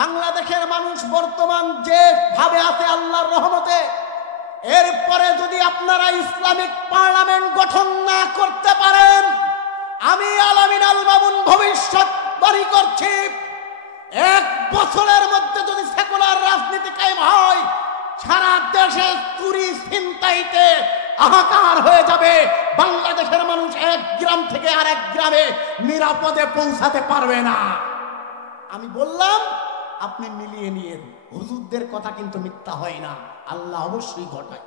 বাংলাদেশের মানুষ বর্তমান যে ভাবে আছে আল্লাহর রহমতে, এরপরে যদি আপনারা ইসলামিক পার্লামেন্ট গঠন না করতে পারেন, আমি আলামিন আল মামুন ভবিষ্যৎবাণী করছি, 1 বছরের মধ্যে যদি সেকুলার রাজনীতি কায়েম হয়, সারা দেশে চুরি ছিনতাইতে হাহাকার হয়ে যাবে। বাংলাদেশের মানুষ এক গ্রাম থেকে আরেক গ্রামে নিরাপদে পৌঁছাতে পারবে না। আমি বললাম, আপনি মিলিয়ে নিয়েন, হুজুরদের কথা কিন্তু মিথ্যা হয় না, আল্লাহ অবশ্যই ঘটায়।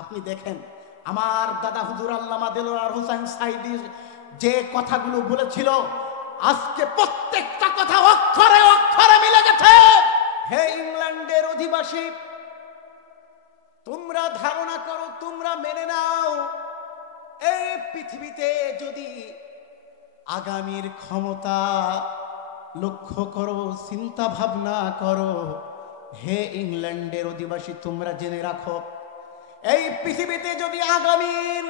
আপনি দেখেন, আমার দাদা হুজুর আল্লামা দেলোয়ার হোসেন সাইদি যে কথাগুলো বলেছিল, আজকে প্রত্যেকটা কথা অক্ষরে অক্ষরে মিলে গেছে। হে ইংল্যান্ডের অধিবাসী, তোমরা ধারণা করো, তোমরা মেনে নাও, এই পৃথিবীতে যদি আগামীর ক্ষমতা লক্ষ্য করো, চিন্তা ভাবনা করো, হে ইংল্যান্ডের অধিবাসী তোমরা জেনে রাখো, এই পৃথিবীতে যদি আগামীর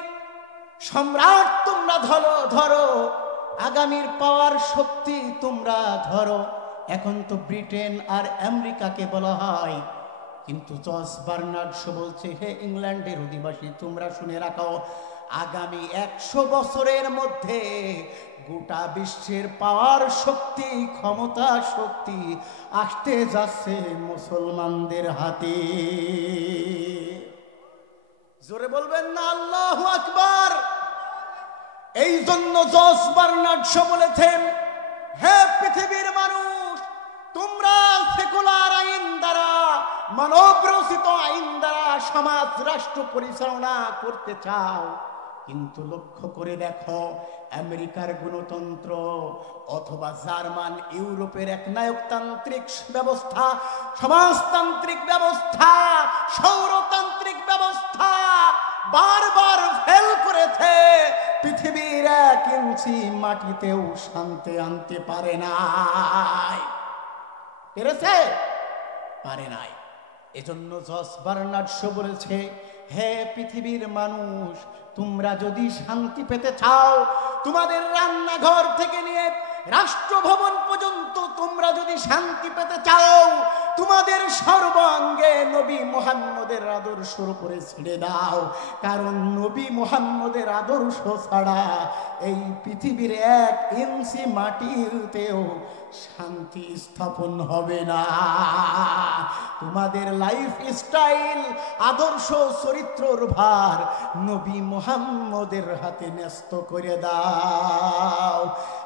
সম্রাট তোমরা ধরো, আগামীর পাওয়ার শক্তি তোমরা ধরো, এখন তো ব্রিটেন আর আমেরিকাকে বলা হয়, কিন্তু জর্জ বার্নার্ড শো বলছে, হে ইংল্যান্ডের অধিবাসী তোমরা শুনে রাখো, আগামী 100 বছরের মধ্যে গোটা বিশ্বের পাওয়ার শক্তি, ক্ষমতা শক্তি আসতে যাচ্ছে মুসলমানদের হাতে। জোরে বলবেন না আল্লাহু আকবার। এই জন্য জর্জ বার্নার্ড শো বলেছেন, হে পৃথিবীর মানুষ, তোমরা সেকুলার আইন দ্বারা, মানব রচিত আইন দ্বারা সমাজ রাষ্ট্র পরিচালনা করতে চাও, কিন্তু লক্ষ্য করে দেখো, আমেরিকার গণতন্ত্র অথবা জার্মান, ইউরোপের একনায়কতান্ত্রিক ব্যবস্থা, সমাজতান্ত্রিক ব্যবস্থা, সৌরতান্ত্রিক ব্যবস্থা বারবার ফেল করেছে, পৃথিবীর 1 ইঞ্চি মাটিতেও শান্তি আনতে পারে নাই। পেরেছে? পারে নাই। এজন্য জর্জ বার্নার্ড শো বলেছে, হে পৃথিবীর মানুষ, তোমরা যদি শান্তি পেতে চাও, তোমাদের রান্নাঘর থেকে নিয়ে রাষ্ট্রভবন পর্যন্ত তোমরা যদি শান্তি পেতে চাও, তোমাদের সর্বাঙ্গে নবী মুহাম্মদের আদর্শের উপরে ছেড়ে দাও, কারণ নবী মুহাম্মদের আদর্শ ছাড়া এই পৃথিবীর 1 ইঞ্চি মাটিতেও শান্তি স্থাপন হবে না। তোমাদের লাইফ স্টাইল, আদর্শ, চরিত্রর ভার নবী মুহাম্মদের হাতে ন্যস্ত করে দাও।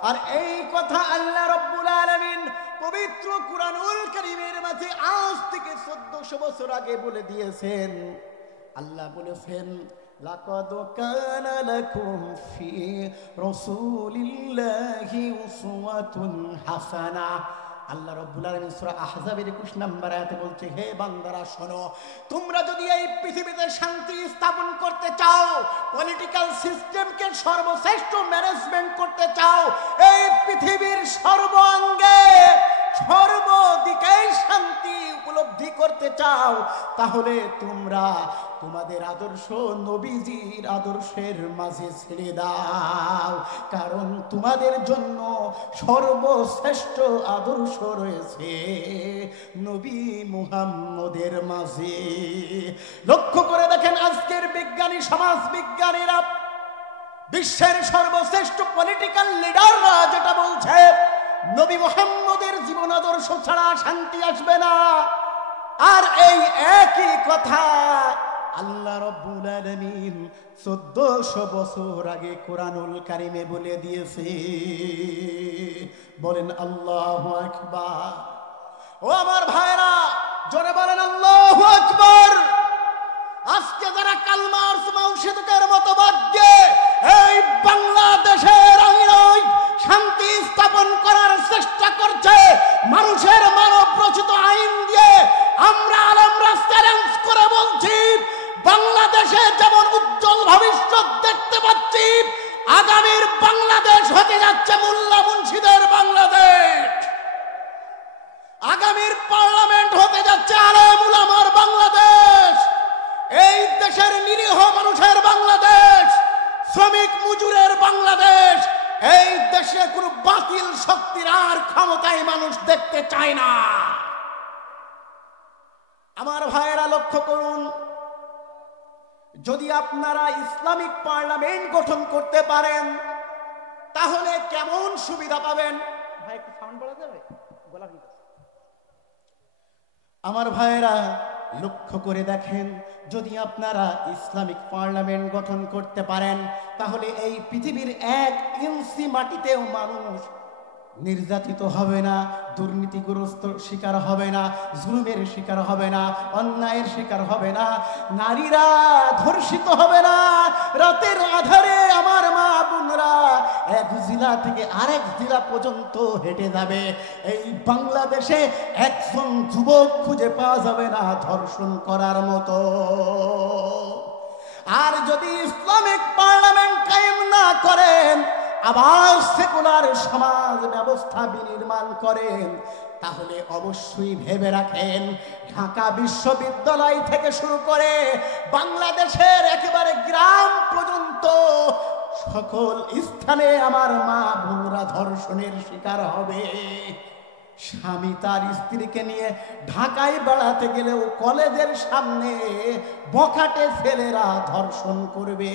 আর এই কথা আল্লাহ রাব্বুল আলামিন পবিত্র কুরআনুল কারীমের মাঝে আজ থেকে 1400 বছর আগে বলে দিয়েছেন। আল্লাহ বলেছেন, লাকাদ কানা লাকুম ফি রাসূলিল্লাহি উসওয়াতুন হাসানাহ। আল্লাহ রাব্বুল আলামিন সূরা আহজাবের 21 নম্বর আয়াতে বলছে, হে বান্দারা শোনো, তোমরা যদি এই পৃথিবীতে শান্তি স্থাপন করতে চাও, পলিটিক্যাল সিস্টেমকে সর্বশ্রেষ্ঠ ম্যানেজমেন্ট করতে চাও, এই পৃথিবীর সর্বাঙ্গে সর্বদিকে শান্তি উপলব্ধি করতে চাও, তাহলে তোমরা তোমাদের আদর্শ নবীজির আদর্শের মাঝে ছেড়ে দাও, কারণ তোমাদের জন্য সর্বশ্রেষ্ঠ আদর্শ রয়েছে নবী মুহাম্মদের মাঝে। লক্ষ্য করে দেখেন, আজকের বিজ্ঞানী, সমাজ বিজ্ঞানীরা, বিশ্বের সর্বশ্রেষ্ঠ পলিটিক্যাল লিডাররা যেটা বলছে, নবী মুহাম্মদের জীবন আদর্শ ছাড়া শান্তি আসবে না। আর এই একই কথা আল্লাহ রাব্বুল আলামিন 1400 বছর আগে কোরআনুল কারীমে বলে দিয়েছে। বলেন আল্লাহু আকবার। ও আমার ভাইরা, জোরে বলেন আল্লাহু আকবার। আজকে যারা কালমা আর মাউশিদকের মতবাদ দিয়ে এই বাংলাদেশের আইন শান্তি স্থাপন করার চেষ্টা করছে, মানুষের মানব রচিত আইন দিয়ে, আমরা আলেমরা চ্যালেঞ্জ করে বলছি, বাংলাদেশে যেমন উজ্জ্বল ভবিষ্যৎ দেখতে পাচ্ছি, আগামীর বাংলাদেশ হতে যাচ্ছে মোল্লা মুন্সিদের বাংলাদেশ, আগামীর পার্লামেন্ট হতে যাচ্ছে আলেম উলামার বাংলাদেশ, এই দেশের নিরীহ মানুষের বাংলাদেশ, শ্রমিক মজুরের বাংলাদেশ, এই দেশে কোনো বাতিল শক্তির আর ক্ষমতায় মানুষ দেখতে চায় না। আমার ভাইয়েরা লক্ষ্য করুন, যদি আপনারা ইসলামিক পার্লামেন্ট গঠন করতে পারেন তাহলে কেমন সুবিধা পাবেন। ভাই একটু সাউন্ড বাড়া যাবে, গলা ভিজে। আমার ভাইয়েরা লক্ষ্য করে দেখেন, যদি আপনারা ইসলামিক পার্লামেন্ট গঠন করতে পারেন তাহলে এই পৃথিবীর 1 ইঞ্চি মাটিতেও মানুষ নির্যাতিত হবে না, দুর্নীতিগ্রস্ত শিকার হবে না, জুলুমের শিকার হবে না, অন্যায়ের শিকার হবে না, নারীরা ধর্ষিত হবে না। রাতের আধারে আমার মা বোনরা এক জেলা থেকে আরেক জেলা পর্যন্ত হেঁটে যাবে। এই বাংলাদেশে একজন যুবক খুঁজে পাওয়া যাবে না ধর্ষণ করার মতো। আর যদি ইসলামিক পার্লামেন্ট কায়েম না করেন, আবার সেকুলার সমাজ ব্যবস্থা বিনির্মাণ করেন, তাহলে অবশ্যই ভেবে রাখেন ঢাকা বিশ্ববিদ্যালয় থেকে শুরু করে বাংলাদেশের একেবারে গ্রাম পর্যন্ত সকল স্থানে আমার মা বোনরা ধর্ষণের শিকার হবে। স্বামী তার স্ত্রীকে নিয়ে ঢাকায় বেড়াতে গেলেও কলেজের সামনে বখাটে ছেলেরা ধর্ষণ করবে,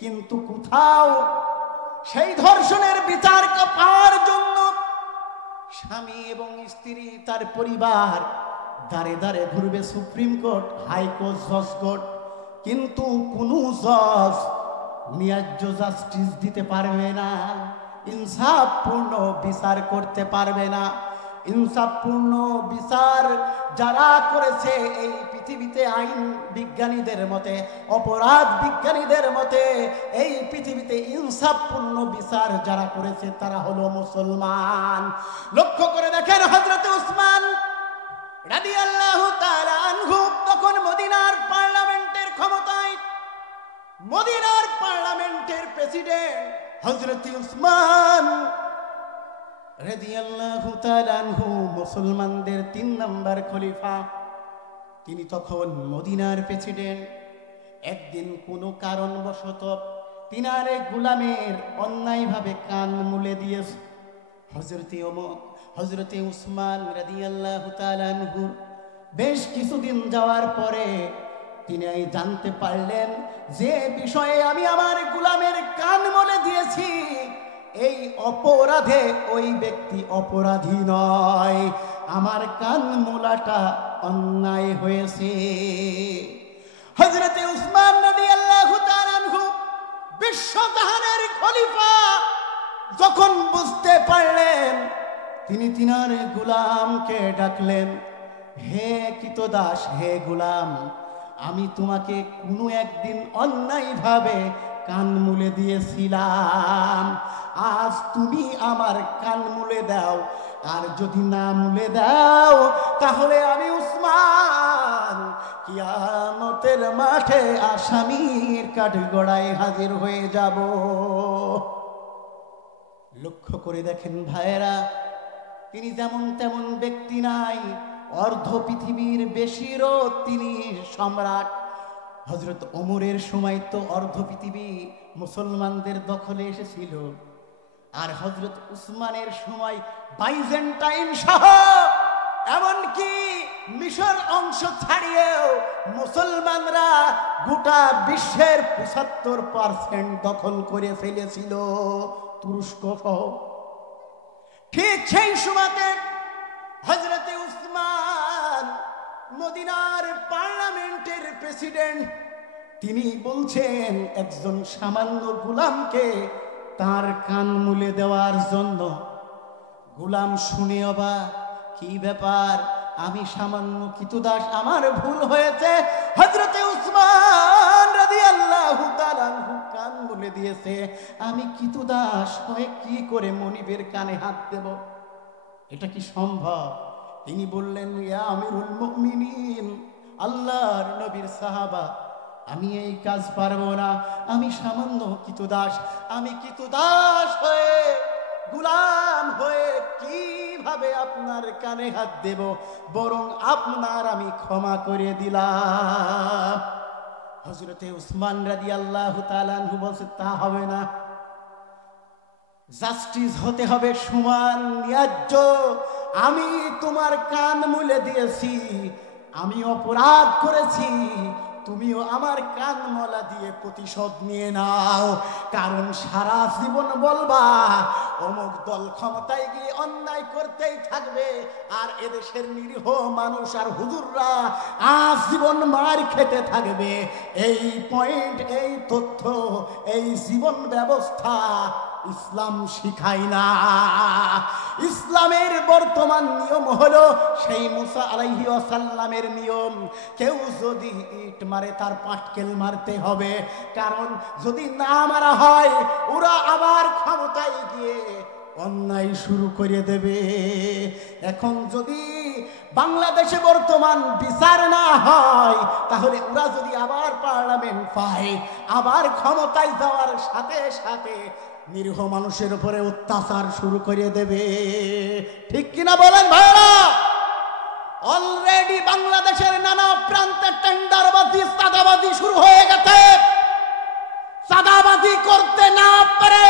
কিন্তু কোথাও সেই ধর্ষণের বিচার পাওয়ার জন্য স্বামী এবং স্ত্রী তার পরিবার দাঁড়ে দাঁড়ে ঘুরবে সুপ্রিম কোর্ট, হাইকোর্ট, জজ কোর্ট, কিন্তু কোনো জজ ন্যায্য জাস্টিস দিতে পারবে না, ইনসাফপূর্ণ বিচার করতে পারবে না। ইনসাফপূর্ণ বিচার যারা করেছে এই পৃথিবীতে আইন বিজ্ঞানীদের মতে, অপরাধ বিজ্ঞানীদের মতে এই পৃথিবীতে ইনসাফপূর্ণ বিচার যারা করেছে তারা হলো মুসলমান। লক্ষ্য করে দেখেন, হযরত উসমান রাদিয়াল্লাহু তাআলা আনহু তখন মদিনার পার্লামেন্টের ক্ষমতায়, মদিনার পার্লামেন্টের প্রেসিডেন্ট হযরত উসমান রাদিয়াল্লাহু তাআলা আনহু মুসলমানদের 3 নম্বর খলিফা। তিনি তখন মদিনার প্রেসিডেন্ট। একদিন কোনো কারণবশত তিনার গোলামের অন্যায়ভাবে কান মুলে দিয়েছে। হযরতে উসমান রাদিয়াল্লাহু তাআলা আনহু বেশ কিছুদিন যাওয়ার পরে তিনি জানতে পারলেন যে বিষয়ে আমি আমার গোলামের কান মুলে দিয়েছি, এই অপরাধে ওই ব্যক্তি অপরাধী নয়, আমার কান মোলাটা অন্যায় হয়েছে। হযরতে উসমান রাদিয়াল্লাহু তাআলা আনহু বিশ্বজাহানের খলিফা যখন বুঝতে পারলেন, তিনি তিনার গোলামকে ডাকলেন, হে কৃতদাস, হে গোলাম, আমি তোমাকে কোনো একদিন অন্যায়ভাবে কান মুলে দিয়েছিলাম, আজ তুমি আমার কান মুলে দাও, আর যদি না মুলে দাও তাহলে আমি উসমান কিয়ামতের মাঠে আসামির কাঠগড়ায় হাজির হয়ে যাব। লক্ষ্য করে দেখেন ভাইয়েরা, তিনি যেমন তেমন ব্যক্তি নাই, অর্ধ পৃথিবীর বেশিরও তিনি সম্রাট। হযরত ওমরের সময় তো অর্ধ পৃথিবী মুসলমানদের দখলে এসেছিল, আর হযরত উসমানের সময় বাইজেন্টাইন সহ এমনকি মিশর অংশ ছাড়িয়েও মুসলমানরা গোটা বিশ্বের ৭৫% দখল করে ফেলেছিল, তুরস্ক সহ। ঠিক সেই সময়তে হযরতে উসমান মদিনার পার্লামেন্টের প্রেসিডেন্ট, তিনি বলছেন একজন সামান্য গোলামকে তার কান মুলে দেওয়ার জন্য। গোলাম শুনে অবাক, কি ব্যাপার, আমি সামান্য কৃতদাস, আমার ভুল হয়েছে। হযরতে উসমান রাদিয়াল্লাহু তাআলা আনহু কান মুলে দিয়েছে, আমি কৃতদাস হয়ে কি করে মনিবের কানে হাত দেব, এটা কি সম্ভব? তিনি বললেন, ইয়া আমিরুল মুমিনিন, আল্লাহর নবীর সাহাবা, আমি এই কাজ পারবো না, আমি সামান্য কৃতদাস, আমি কৃতদাস হয়ে গোলাম হয়ে কিভাবে আপনার কানে হাত দেব, বরং আপনার আমি ক্ষমা করে দিলাম। হযরতে উসমান রাদিয়াল্লাহু তাআলা আনহু বলছে, তা হবে না। জাস্টিস হতে হবে সমান ন্যায্য। আমি তোমার কান মুলে দিয়েছি, আমি অপরাধ করেছি, তুমিও আমার কান মলা দিয়ে প্রতিশোধ নিয়ে নাও। কারণ সারা জীবন বলবা অমুক দল ক্ষমতায় গিয়ে অন্যায় করতেই থাকবে, আর এদেশের নিরীহ মানুষ আর হুজুররা আজীবন মার খেতে থাকবে। এই পয়েন্ট, এই তথ্য, এই জীবন ব্যবস্থা ইসলাম শিখায় না। ইসলামের বর্তমান নিয়ম হলো সেই মুসা আলাইহি ওয়াসাল্লামের নিয়ম, কেউ যদি ইট মারে তার পাটকেল মারতে হবে। কারণ যদি না মারা হয় ওরা আবার ক্ষমতায় গিয়ে অন্যায় শুরু করে দেবে। এখন যদি বাংলাদেশে বর্তমান বিচার না হয়, তাহলে ওরা যদি আবার পার্লামেন্ট পায়, আবার ক্ষমতায় যাওয়ার সাথে সাথে নিরীহ মানুষের উপরে অত্যাচার শুরু করে দেবে। ঠিক কিনা বলেন ভাইরা? অলরেডি বাংলাদেশের নানা প্রান্তে টেন্ডারবাজি, চাঁদাবাজি শুরু হয়ে গেছে। চাঁদাবাজি করতে না পারে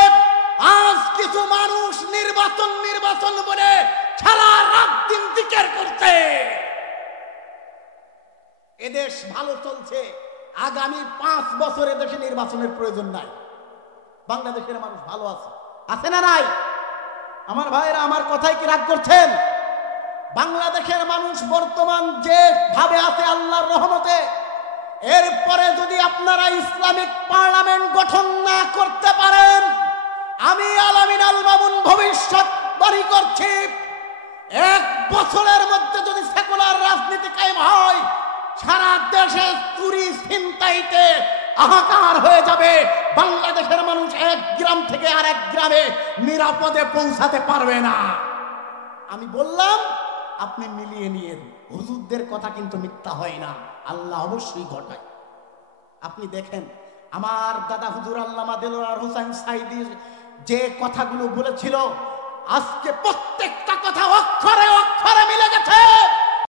আজ কিছু মানুষ নির্বাচন বলে সারা রাত দিন জিকির করছে। এদেশ ভালো চলছে, আগামী 5 বছর এদেশে নির্বাচনের প্রয়োজন নাই। বাংলাদেশের মানুষ ভালো আছে, আছে না নাই? আমার ভাইরা, আমার কথায় কি রাগ করছেন? বাংলাদেশের মানুষ বর্তমান যে ভাবে আছে আল্লাহর রহমতে, এরপরে যদি আপনারা ইসলামিক পার্লামেন্ট গঠন না করতে পারেন, আমি আলামিন আল মামুন ভবিষ্যৎবাণী করছি, 1 বছরের মধ্যে যদি সেকুলার রাজনীতি কায়েম হয়, সারা দেশে চুরি ছিনতাইতে হাহাকার হয়ে যাবে। বাংলাদেশের মানুষ এক গ্রাম থেকে আরেক গ্রামে নিরাপদে পৌঁছাতে পারবে না। আমি বললাম, আপনি মিলিয়ে নিয়েন। হুজুরদের কথা কিন্তু মিথ্যা হয় না, আল্লাহ অবশ্যই ঘটায়। আপনি দেখেন, আমার দাদা হুজুর আল্লামা দেলোয়ার হোসেন সাইদি যে কথাগুলো বলেছিল, আজকে প্রত্যেকটা কথা অক্ষরে অক্ষরে মিলে গেছে।